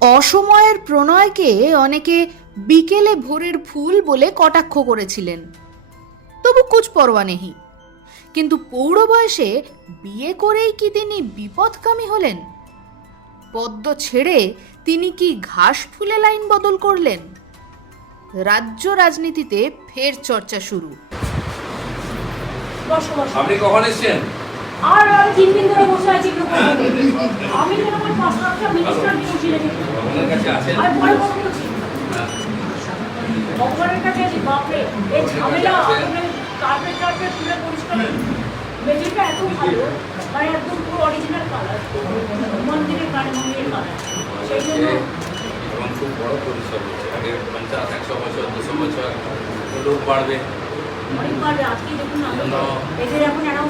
অসময়ের প্রণয়কে অনেকে বিকেলে ভোরের ফুল বলে কটাক্ষ করেছিলেন। তবু কুচ পরোয়া নেহি কিন্তু পৌর বয়সে বিয়ে করেই কি তিনি বিপদকামী হলেন? পদ্ম ছেড়ে তিনি কি ঘাস ফুলে লাইন বদল করলেন? রাজ্য রাজনীতিতে ফের চর্চা শুরু। আপনি কখন এসছেন? আর আমি তিন দিন ধরে বসে আছি আমি যেন আমার পাঁচ মিনিস্টার নিয়ে বসে রেখেছি আর করছি ভগবানের কাছে আছি বাপরে। এই ঝামেলা কার্পেট টার্পেট তুলে পরিষ্কার মেঝেটা এত ভালো মানে একদম পুরো অরিজিনাল কালার মন্দিরের কালী মন্দিরের কালার সেই জন্য এবং খুব বড় পরিসর হচ্ছে। আগে পঞ্চাশ একশো বছর দুশো বছর লোক বাড়বে। অনেকবার আজকে দেখুন আমি এদের এখন অ্যানাউন্স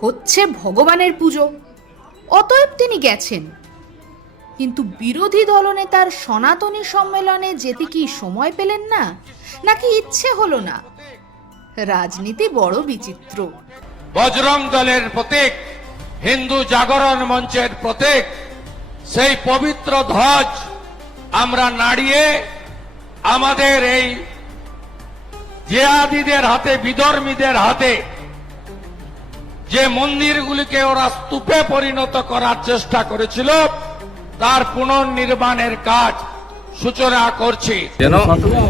হচ্ছে ভগবানের পুজো। অতএব তিনি গেছেন। কিন্তু বিরোধী দলনেতার সনাতনী সম্মেলনে যেতে কি সময় পেলেন না, নাকি ইচ্ছে হলো না? রাজনীতি বড় বিচিত্র। বজরং দলের প্রতীক, হিন্দু জাগরণ মঞ্চের প্রতীক, সেই পবিত্র ধ্বজ আমরা নাড়িয়ে আমাদের এই জেহাদিদের হাতে, বিধর্মীদের হাতে যে মন্দিরগুলিকে ওরা স্তূপে পরিণত করার চেষ্টা করেছিল, তার পুনর্নির্মাণের কাজ সূচনা করছি। যেন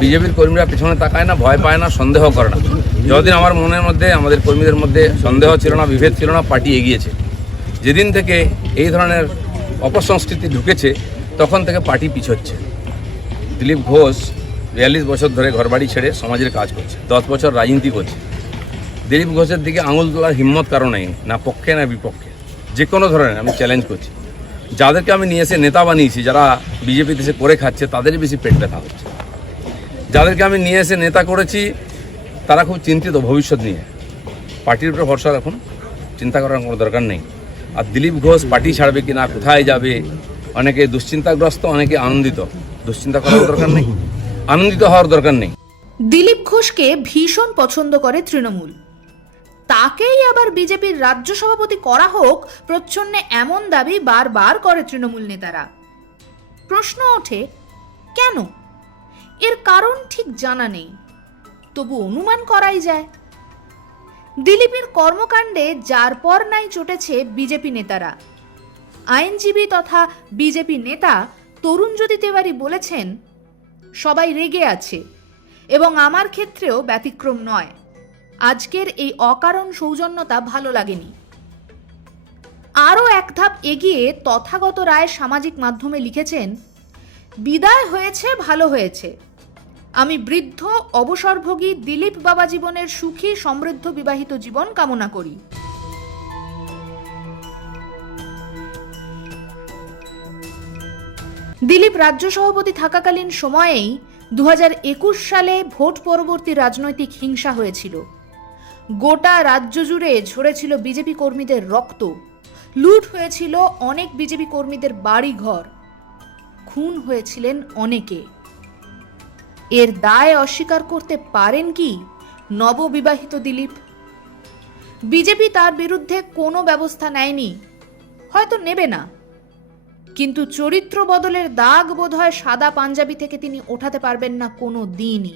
বিজেপির কর্মীরা পিছনে তাকায় না, ভয় পায় না, সন্দেহ করে না। যতদিন আমার মনের মধ্যে, আমাদের কর্মীদের মধ্যে সন্দেহ ছিল না, বিভেদ ছিল না, পার্টি এগিয়েছে। যেদিন থেকে এই ধরনের অপসংস্কৃতি ঢুকেছে, তখন থেকে পার্টি পিছোচ্ছে। দিলীপ ঘোষ বিয়াল্লিশ বছর ধরে ঘরবাড়ি ছেড়ে সমাজের কাজ করছে, দশ বছর রাজনীতি করছে। দিলীপ ঘোষের দিকে আঙুল তোলার হিম্মত কারও নেই, না পক্ষে, না বিপক্ষে। যে কোনো ধরনের, আমি চ্যালেঞ্জ করছি। যাদেরকে আমি নিয়ে এসে নেতা বানিয়েছি, যারা বিজেপি দেশে করে খাচ্ছে, তাদেরই বেশি পেট ব্যথা হচ্ছে। যাদেরকে আমি নিয়ে এসে নেতা করেছি, তারা খুব চিন্তিত ভবিষ্যৎ নিয়ে। পার্টির উপরে ভরসা রাখুন, চিন্তা করার কোনো দরকার নেই। আর দিলীপ ঘোষ পার্টি ছাড়বে কি না কোথায় যাবে, অনেকে দুশ্চিন্তাগ্রস্ত, অনেকে আনন্দিত। দুশ্চিন্তা করার দরকার নেই। আনন্দিত হওয়ার দরকার নেই। দিলীপ ঘোষকে ভীষণ পছন্দ করে তৃণমূল। তাকেই আবার বিজেপির রাজ্য সভাপতি করা হোক, প্রচ্ছন্নে এমন দাবি বারবার করে তৃণমূল নেতারা। প্রশ্ন ওঠে, কেন? এর কারণ ঠিক জানা নেই। তবু অনুমান করাই যায়। দিলীপের কর্মকাণ্ডে যার পর নাই চটেছে বিজেপি নেতারা। আইনজীবী তথা বিজেপি নেতা তরুণ তরুণজ্যোতি তেওয়ারি বলেছেন, সবাই রেগে আছে এবং আমার ক্ষেত্রেও ব্যতিক্রম নয়। আজকের এই অকারণ সৌজন্যতা ভালো লাগেনি। আরও এক ধাপ এগিয়ে তথাগত রায় সামাজিক মাধ্যমে লিখেছেন, বিদায় হয়েছে, ভালো হয়েছে। আমি বৃদ্ধ, অবসরভোগী, দিলীপ বাবা জীবনের সুখী, সমৃদ্ধ, বিবাহিত জীবন কামনা করি। দিলীপ রাজ্য সভাপতি থাকাকালীন সময়েই দু হাজার একুশ সালে ভোট পরবর্তী রাজনৈতিক হিংসা হয়েছিল। গোটা রাজ্য জুড়ে ঝরেছিল বিজেপি কর্মীদের রক্ত। লুট হয়েছিল অনেক বিজেপি কর্মীদের বাড়িঘর। খুন হয়েছিলেন অনেকে। এর দায় অস্বীকার করতে পারেন কি নববিবাহিত দিলীপ? বিজেপি তার বিরুদ্ধে কোনো ব্যবস্থা নেয়নি। হয়তো নেবে না। কিন্তু চরিত্র বদলের দাগ বোধহয় সাদা পাঞ্জাবি থেকে তিনি ওঠাতে পারবেন না কোনো দিনই।